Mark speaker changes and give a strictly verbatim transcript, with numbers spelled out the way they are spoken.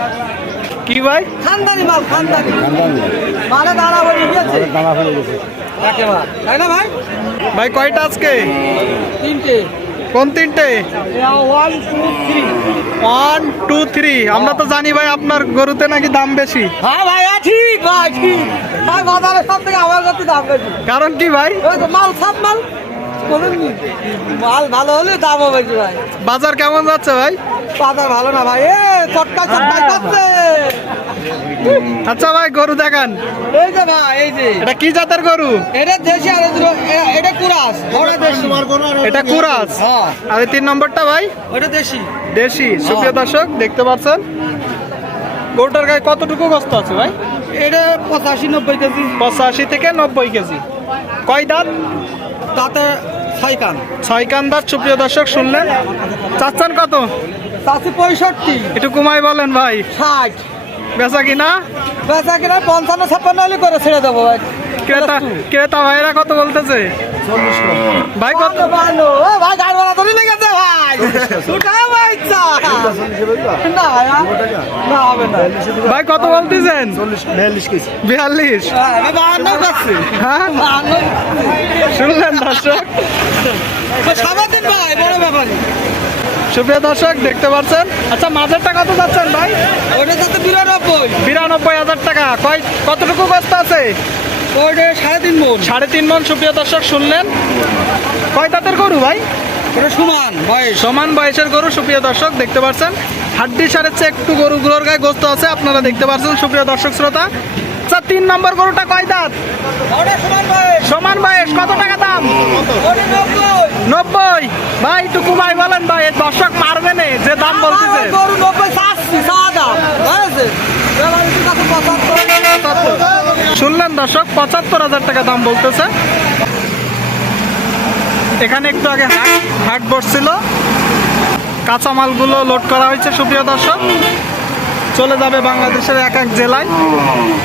Speaker 1: কি ভাই?
Speaker 2: খানদানি মাল, খানদানি মানে দাঁড়া বলে গিয়েছে,
Speaker 3: দানা ফেলে গেছে।
Speaker 2: একেবারে তাই না ভাই?
Speaker 1: ভাই কয়টা আজকে?
Speaker 2: তিনটে,
Speaker 1: কোন তিনটে?
Speaker 2: One two three.
Speaker 1: One two three. আমরা তো জানি ভাই আপনার গরুতে নাকি দাম বেশি।
Speaker 2: হ্যাঁ ভাই, হ্যাঁ, ঠিক ভাই, ঠিক ভাই। বাজারে সব থেকে আমার কাছে দাম বেশি।
Speaker 1: কারণ কি ভাই?
Speaker 2: ওই তো মাল, সব মাল বলেননি, মাল ভালো হলে দামও বেশি ভাই।
Speaker 1: বাজার কেমন যাচ্ছে ভাই?
Speaker 2: বাজার ভালো না ভাই, এ চটকা চটকা করছে।
Speaker 1: আচ্ছা ভাই, গরু দেখান।
Speaker 2: এই যে ভাই, এই যে
Speaker 1: এটা কি জাতের গরু?
Speaker 2: এটা দেশি, আর এটা- এটা কুরাস, ওটা দেশি।
Speaker 1: এটা কুরাস।
Speaker 2: হ্যাঁ,
Speaker 1: আর এই তিন নম্বরটা ভাই
Speaker 2: ওটা দেশি।
Speaker 1: দেশি। সুপ্রিয় দর্শক দেখতে পাচ্ছেন গরুটার গায়ে কতটুকু গোস্ত আছে ভাই?
Speaker 2: এটা পঁচাশি নব্বই কেজি।
Speaker 1: পঁচাশি থেকে নব্বই কেজি। কয় দাঁত?
Speaker 2: তাতে ছয় কান।
Speaker 1: ছয় কান দাঁত। সুপ্রিয় দর্শক শুনলেন। চাচ্ছেন কত?
Speaker 2: চাষি পঁয়ষট্টি,
Speaker 1: একটু কমাই বলেন ভাই।
Speaker 2: ষাট।
Speaker 1: বেচা কিনা?
Speaker 2: বেচা কিনা পঞ্চান্ন ছাপ্পান্ন হলে করে ছেড়ে দেবো ভাই।
Speaker 1: ক্রেতা ক্রেতা ভাইরা কত বলতেছে ভাই? কত?
Speaker 2: ভালো ও ভাই, গাড়ি ভাড়া ধরে লেগেছে ভাই। উঠাও ভাই, ইচ্ছা না ভাই, না হবে না
Speaker 1: ভাই কত বলতেছেন?
Speaker 3: বিয়াল্লিশ কেজি।
Speaker 1: বিয়াল্লিশ।
Speaker 2: হ্যাঁ, আমি বাহান্ন করছি।
Speaker 1: হ্যাঁ,
Speaker 2: বাহান্ন।
Speaker 1: শুনলেন দর্শক?
Speaker 2: তো সবার দিন ভাই, বড় ব্যাপারই।
Speaker 1: সুপ্রিয় দর্শক দেখতে পাচ্ছেন। আচ্ছা, মাঝেরটা কত যাচ্ছেন ভাই?
Speaker 2: ওটা যাতে বিরানব্বই।
Speaker 1: বিরানব্বই হাজার টাকা। কয় কতটুকু গোস্ত আছে?
Speaker 2: ওটা সাড়ে তিন মন।
Speaker 1: সাড়ে তিন মন। সুপ্রিয় দর্শক শুনলেন। কয় দাঁতের গরু ভাই?
Speaker 2: ওটা সমান বয়স।
Speaker 1: সমান বয়সের গরু। সুপ্রিয় দর্শক দেখতে পাচ্ছেন হাড্ডি সারের চেয়ে একটু গরুগুলোর গায়ে গোস্ত আছে, আপনারা দেখতে পাচ্ছেন সুপ্রিয় দর্শক শ্রোতা। আচ্ছা, তিন নম্বর গরুটা কয় দাঁত?
Speaker 2: ওটা সমান বয়স।
Speaker 1: সমান বয়স। কত টাকা দাম?
Speaker 2: ওটা নব্বই।
Speaker 1: নব্বই। ভাই একটু কমাই বলেন ভাই, এই দর্শক মারবে না যে দাম বলতেছে।
Speaker 2: আমার গরু নব্বই চাচ্ছি, চা দাম বুঝেছে? এবার একটু কাছে পঁচাত্তর।
Speaker 1: শুনলেন দর্শক, পঁচাত্তর হাজার টাকা দাম বলতেছে। এখানে একটু আগে হাট হাট বসছিল, কাঁচামালগুলো লোড করা হয়েছে। সুপ্রিয় দর্শক চলে যাবে বাংলাদেশের এক এক জেলায়।